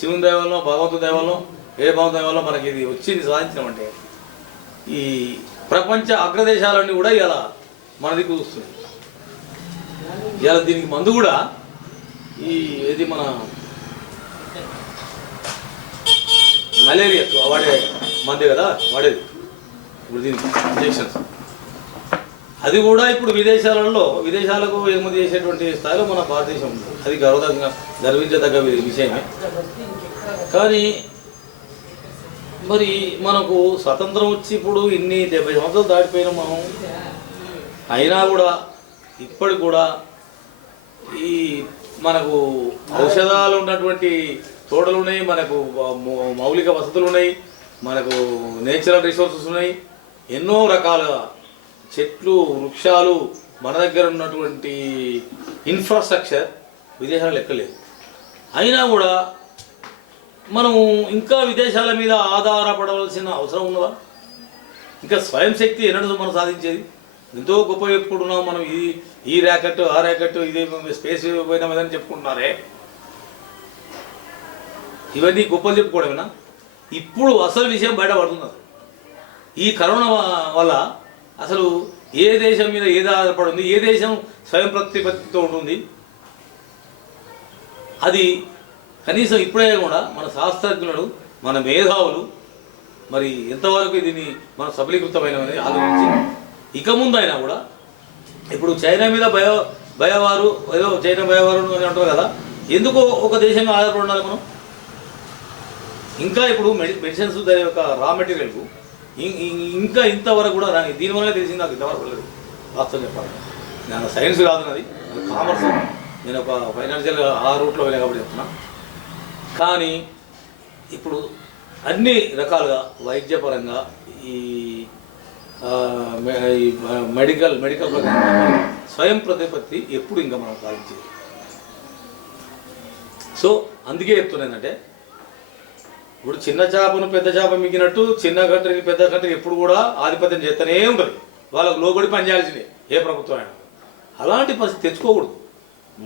శివుని దయ వలనో భగవంతుని దయ వలనో ఏ భగవంతు దయ వలనో మనకి ఇది వచ్చింది సాధించామంటే ఈ ప్రపంచ అగ్రదేశాలన్నీ కూడా ఇలా మన దిక్కు చూస్తున్నాయి. ఇలా దీనికి మందు కూడా ఇది మన మలేరియా వాడే మందే కదా వాడేది ఇప్పుడు దీనికి ఇంజెక్షన్స్. అది కూడా ఇప్పుడు విదేశాలకు ఎగుమతి చేసేటువంటి స్థాయిలో మన భారతదేశం ఉంది. అది గర్వించదగ్గ విషయమే. కానీ మరి మనకు స్వతంత్రం వచ్చి ఇప్పుడు ఇన్ని 70 సంవత్సరాలు దాటిపోయినా మనం అయినా కూడా ఇప్పటికి కూడా ఈ మనకు ఔషధాలు ఉన్నటువంటి తోటలు ఉన్నాయి, మనకు మౌలిక వసతులు ఉన్నాయి, మనకు నేచురల్ రిసోర్సెస్ ఉన్నాయి, ఎన్నో రకాల చెట్లు వృక్షాలు, మన దగ్గర ఉన్నటువంటి ఇన్ఫ్రాస్ట్రక్చర్ విదేశాలు లెక్కలేదు. అయినా కూడా మనము ఇంకా విదేశాల మీద ఆధారపడవలసిన అవసరం ఉన్నదా? ఇంకా స్వయం శక్తి ఎన్నడూ మనం సాధించేది ఎంతో గొప్ప చెప్పుకుంటున్నాం మనం. ఈ ర్యాకెట్ ఆ ర్యాకెట్ ఇదే స్పేస్ పోయినామని చెప్పుకుంటున్నారే, ఇవన్నీ గొప్పలు చెప్పుకోవడమేనా? ఇప్పుడు అసలు విషయం బయటపడుతున్నారు. ఈ కరోనా వల్ల అసలు ఏ దేశం మీద ఏది ఆధారపడింది, ఏ దేశం స్వయం ప్రతిపత్తితో ఉంటుంది, అది కనీసం ఇప్పుడే కూడా మన శాస్త్రజ్ఞులు, మన మేధావులు మరి ఎంతవరకు దీన్ని మన సబలీకృతమైనది ఆలోచించి ఇక ముందు అయినా కూడా ఇప్పుడు చైనా మీద భయవారు ఏదో చైనా భయవారు అని అంటారు కదా, ఎందుకో ఒక దేశంగా ఆధారపడి ఉండాలి మనం. ఇంకా ఇప్పుడు మెడిసిన్స్ యొక్క రా మెటీరియల్కు ఇంకా ఇంతవరకు కూడా దీనివల్ల తెలిసింది నాకు ఇంతవరకు లేదు వాస్తవం చెప్పాలి. నేను సైన్స్ కాదు, నాది కామర్స్, నేను ఒక ఫైనాన్షియల్ ఆ రూట్లో వెళ్ళా కాబట్టి చెప్తున్నా. కానీ ఇప్పుడు అన్ని రకాలుగా వైద్యపరంగా ఈ మెడికల్ ప్రకారం స్వయం ప్రతిపత్తి ఎప్పుడు ఇంకా మనం సాధించేది. సో అందుకే చెప్తున్నానంటే ఇప్పుడు చిన్న చేపను పెద్ద చేప మిగినట్టు చిన్న కంట్రీకి పెద్ద కంట్రీ ఎప్పుడు కూడా ఆధిపత్యం చేస్తూనే ఉంటుంది. వాళ్ళకు లోబడి పనిచేయాల్సిందే ఏ ప్రభుత్వం అయినా. అలాంటి పరిస్థితి తెచ్చుకోకూడదు.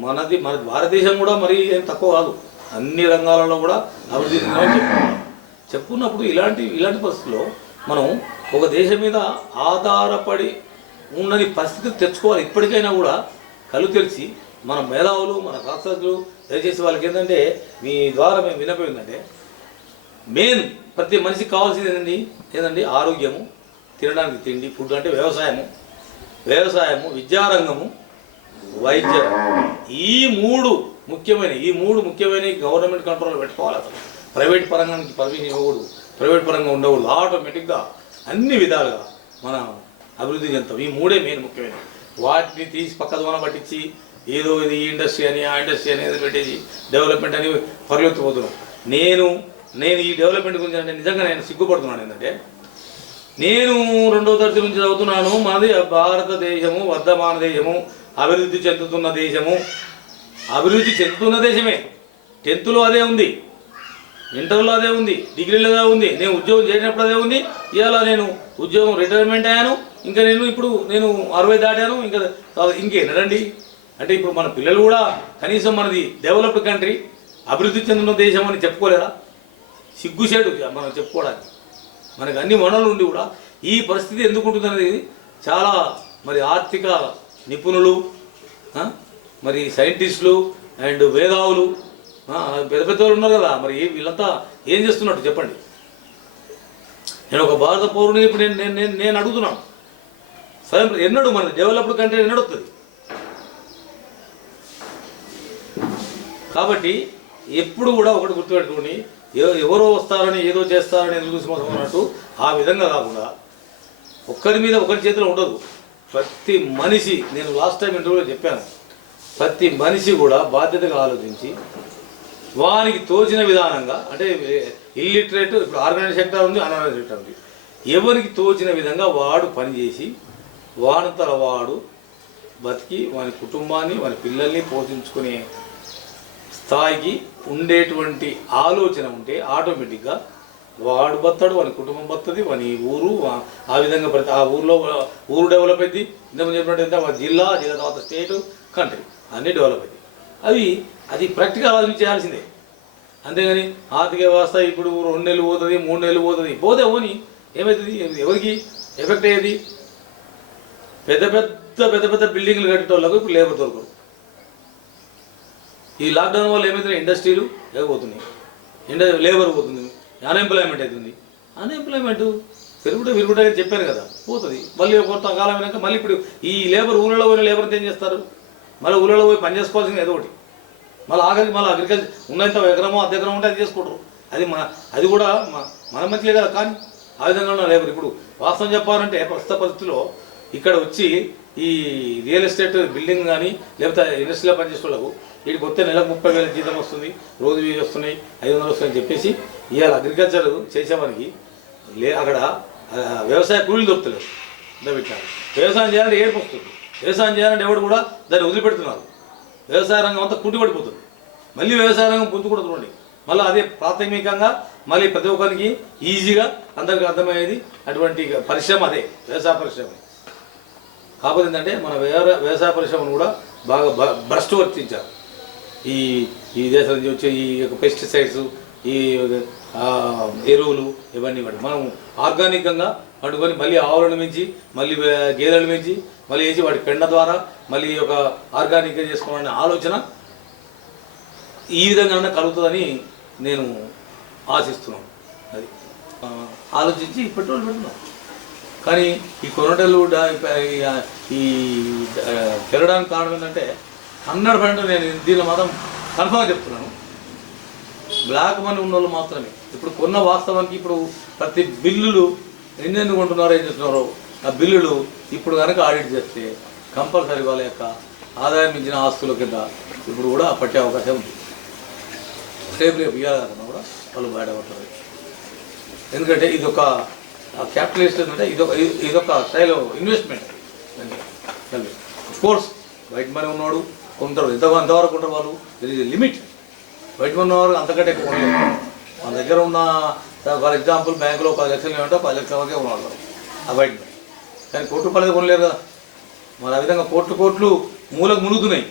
మన భారతదేశం కూడా మరీ ఏం తక్కువ కాదు, అన్ని రంగాలలో కూడా అభివృద్ధి చెప్పుకున్నప్పుడు ఇలాంటి పరిస్థితుల్లో మనం ఒక దేశం మీద ఆధారపడి ఉండని పరిస్థితి తెచ్చుకోవాలి. ఇప్పటికైనా కూడా కళ్ళు తెరిచి మన మేధావులు, మన శాస్త్రజ్ఞులు దయచేసి వాళ్ళకి ఏంటంటే మీ ద్వారా మేము వినపోయిందంటే మెయిన్ ప్రతి మనిషికి కావాల్సింది ఏంటండి ఆరోగ్యము, తినడానికి తిండి, ఫుడ్ అంటే వ్యవసాయము, వ్యవసాయము, విద్యారంగము, వైద్యం, ఈ మూడు ముఖ్యమైన గవర్నమెంట్ కంట్రోల్లో పెట్టుకోవాలి. అసలు ప్రైవేట్ పరంగానికి పర్మిషన్ ఇవ్వకూడదు, ప్రైవేట్ పరంగా ఉండకూడదు. ఆటోమేటిక్గా అన్ని విధాలుగా మనం అభివృద్ధి చెందుతాం. ఈ మూడే మెయిన్ ముఖ్యమైన. వాటిని తీసి పక్క దూరం పట్టించి ఏదో ఇది ఈ ఇండస్ట్రీ అని ఆ ఇండస్ట్రీ అనేది పెట్టేసి డెవలప్మెంట్ అని పరిగెత్తిపోతున్నాం. నేను ఈ డెవలప్మెంట్ గురించి అంటే నిజంగా నేను సిగ్గుపడుతున్నాను. ఏంటంటే నేను 2వ తరగతి నుంచి చదువుతున్నాను. మనది భారతదేశము వర్ధమాన దేశము, అభివృద్ధి చెందుతున్న దేశము. అభివృద్ధి చెందుతున్న దేశమే. 10th అదే ఉంది, ఇంటర్లో అదే ఉంది, డిగ్రీలో అదే ఉంది. నేను ఉద్యోగం చేసినప్పుడు అదే ఉంది. ఇవాళ నేను ఉద్యోగం రిటైర్మెంట్ అయ్యాను. ఇంకా ఇప్పుడు నేను 60 దాటాను. ఇంకేనడండి అంటే ఇప్పుడు మన పిల్లలు కూడా కనీసం మనది డెవలప్డ్ కంట్రీ, అభివృద్ధి చెందిన దేశం అని చెప్పుకోలేదా? సిగ్గుసేడు మనం చెప్పుకోవడానికి. మనకు అన్ని వనరులు ఉండి కూడా ఈ పరిస్థితి ఎందుకు ఉంటుందనేది చాలా మరి ఆర్థిక నిపుణులు, మరి సైంటిస్టులు అండ్ మేధావులు, పెద్ద వాళ్ళు ఉన్నారు కదా, మరి వీళ్ళంతా ఏం చేస్తున్నట్టు చెప్పండి. నేను ఒక భారత పౌరుని ఇప్పుడు నేను అడుగుతున్నాను. స్వయం ఎన్నడూ మనది డెవలప్డ్ కంట్రీ ఎన్నడూ వస్తుంది. కాబట్టి ఎప్పుడు కూడా ఒకటి గుర్తుపెట్టుకోండి, ఎవరో వస్తారని ఏదో చేస్తారని ఎదురు చూసి మోసం అన్నట్టు ఆ విధంగా కాకుండా ఒక్కరి మీద ఒకరి చేతిలో ఉండదు. ప్రతి మనిషి, నేను లాస్ట్ టైం ఇంటర్వ్యూలో చెప్పాను, ప్రతి మనిషి కూడా బాధ్యతగా ఆలోచించి వానికి తోచిన విధానంగా, అంటే ఇల్లిటరేట్, ఇప్పుడు ఆర్గనైజ్ సెక్టర్ ఉంది, అన్ఆర్గనైజ్ సెక్టర్ ఉంది, ఎవరికి తోచిన విధంగా వాడు పనిచేసి వానంతర వాడు బతికి వాని కుటుంబాన్ని వాని పిల్లల్ని పోషించుకునే స్థాయికి ఉండేటువంటి ఆలోచన ఉంటే ఆటోమేటిక్గా వాడు బతాడు, వాని కుటుంబం బతుంది, వాని ఊరు ఆ విధంగా ప్రతి ఆ ఊరు డెవలప్ అయింది. ఇంతకుముందు చెప్పినట్టయితే ఆ జిల్లా తర్వాత స్టేటు, కంట్రీ అన్నీ డెవలప్ అయింది. అది ప్రాక్టికల్ ఆలోచించాల్సిందే. అంతేగాని ఆర్థిక వ్యవస్థ ఇప్పుడు 2 నెలలు పోతుంది, 3 నెలలు పోతుంది, పోని ఏమవుతుంది? ఎవరికి ఎఫెక్ట్ అయ్యేది? పెద్ద బిల్డింగ్లు కట్టేటోళ్ళకు ఇప్పుడు లేబర్ దొరకరు. ఈ లాక్డౌన్ వల్ల ఏమవుతుంది? ఇండస్ట్రీలు పోతున్నాయి, లేబర్ పోతుంది, అన్ఎంప్లాయ్మెంట్ అవుతుంది. అన్ఎంప్లాయ్మెంట్ విరుగుట చెప్పాను కదా, పోతుంది. మళ్ళీ కొంత కాలం అయినాక మళ్ళీ ఇప్పుడు ఈ లేబర్ ఊళ్ళో పోయిన లేబర్ ఏం చేస్తారు? మళ్ళీ ఊళ్ళో పోయి పని చేసుకోవాల్సింది ఏదో ఒకటి. మళ్ళీ అగ్రికల్చర్ ఉన్నంత ఎకరమో అర్ధ ఎకరం ఉంటే అది చేసుకుంటారు. అది కూడా మన మంచిలే కదా. కానీ ఆ విధంగా ఉన్న లేబర్ ఇప్పుడు వాస్తవం చెప్పాలంటే ప్రస్తుత పరిస్థితిలో ఇక్కడ వచ్చి ఈ రియల్ ఎస్టేట్ బిల్డింగ్ కానీ లేకపోతే ఇండస్ట్రీలో పనిచేసే వాళ్ళకు వీటికి వస్తే నెలకు 30,000 జీతం వస్తుంది, రోజు వీలు వస్తున్నాయి, 500 వస్తాయని చెప్పేసి ఇవాళ అగ్రికల్చర్ చేసేవానికి అక్కడ వ్యవసాయ కూలీలు దొరుకుతలేదు. పెట్టారు. వ్యవసాయం చేయాలంటే ఏడుపు వస్తుంది. వ్యవసాయం చేయాలంటే ఎవడు కూడా దాన్ని వదిలిపెడుతున్నారు. వ్యవసాయ రంగం అంతా కుంటుపడిపోతుంది. మళ్ళీ వ్యవసాయ రంగం పుంజుకుంటుంది. మళ్ళీ అదే ప్రాథమికంగా మళ్ళీ ప్రతి ఒక్కరికి ఈజీగా అందరికీ అర్థమయ్యేది అటువంటి పరిశ్రమ అదే వ్యవసాయ పరిశ్రమ. కాకపోతే ఏంటంటే మన వ్యవసాయ పరిశ్రమను కూడా బాగా భ్రష్టు వర్తించారు. ఈ దేశం నుంచి వచ్చే ఈ పెస్టిసైడ్స్, ఈ ఎరువులు ఇవన్నీ కూడా మనం ఆర్గానిక్గా పట్టుకొని మళ్ళీ ఆవులను పెంచి మళ్ళీ గేదెలను పెంచి మళ్ళీ వేసి వాటి పెండ ద్వారా మళ్ళీ ఒక ఆర్గానిక్గా చేసుకోవాలనే ఆలోచన ఈ విధంగా కలుగుతుందని నేను ఆశిస్తున్నాను. అది ఆలోచించి పెట్రోల్ పెడుతున్నాం. కానీ ఈ కొనటలు ఈ పెరగడానికి కారణం ఏంటంటే 100% నేను దీనిలో మాత్రం కన్ఫర్మ్గా చెప్తున్నాను, బ్లాక్ మనీ ఉన్న వాళ్ళు మాత్రమే. ఇప్పుడు కొన్న వాస్తవానికి ఇప్పుడు ప్రతి బిల్లులు ఎన్నెందుకు కొంటున్నారో ఏం చేస్తున్నారో ఆ బిల్లులు ఇప్పుడు కనుక ఆడిట్ చేస్తే కంపల్సరీ వాళ్ళ యొక్క ఆదాయం మించిన ఆస్తుల కింద ఇప్పుడు కూడా పట్టే అవకాశం ఉంది. రేపు ఇవ్వాలన్నా కూడా వాళ్ళు బయటపడతారు. ఎందుకంటే ఇది ఒక క్యాపిటలిస్ట్ అంటే ఇదొక స్టైల్ ఆఫ్ ఇన్వెస్ట్మెంట్. కోర్స్ బయట మనీ ఉన్నవాడు కొంటారు, ఎంతవరకు ఉంటారు వాళ్ళు, దర్ ఈజ్ లిమిట్. బయట ఉన్నవారు అంతకంటే ఎక్కువ ఉండలేదు. మన దగ్గర ఉన్న ఫర్ ఎగ్జాంపుల్ బ్యాంకులో 10 లక్షలు ఏమంటే 10 లక్షల వరకే ఉన్నవాళ్ళు ఆ బయట మనీ. కానీ కోట్లు రూపాయలు కొనలేరు కదా. మరి ఆ విధంగా కోట్లు మూలకు మునుగుతున్నాయి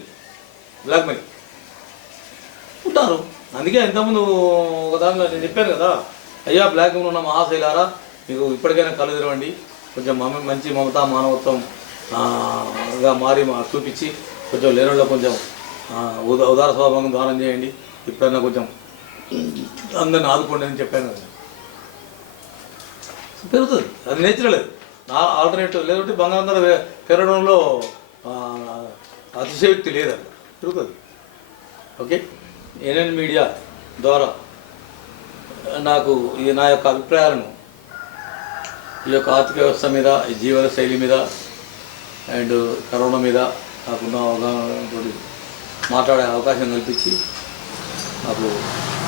బ్లాక్ మనీ ఉంటారు. అందుకే ఇంతకుముందు ఒక దానిలో నేను చెప్పాను కదా, అయ్యా బ్లాక్ మనీ ఉన్న మహాశైలారా మీకు ఇప్పటికైనా కళ్ళు తెరవండి, కొంచెం మంచి మమతా మానవత్వంగా మారి చూపించి కొంచెం లేనుల్లో కొంచెం ఉదార స్వభావం దానం చేయండి, ఇప్పుడన్నా కొంచెం అందరిని ఆదుకోండి అని చెప్పాను కదా. పెరుగుతుంది, అది నేచురల్. ఆల్టర్నేటివ్ లేదంటే బంగారం ధర పెరగడంలో అతిశయోక్తి లేదండి, పెరుగుతుంది. ఓకే, ఏఎన్ఎన్ మీడియా ద్వారా నాకు నా యొక్క అభిప్రాయాలను ఈ యొక్క ఆర్థిక వ్యవస్థ మీద, ఈ జీవన శైలి మీద అండ్ కరోనా మీద నాకున్న అవగాహనతో మాట్లాడే అవకాశం కల్పించి నాకు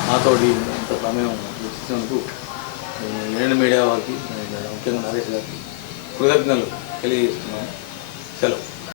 నాతోటి ఇంత సమయం వెచ్చినందుకు ఏఎన్ఎన్ మీడియా వారికి, ముఖ్యంగా నరేష్ గారికి కృతజ్ఞతలు తెలియజేస్తున్నాను. సెలవు.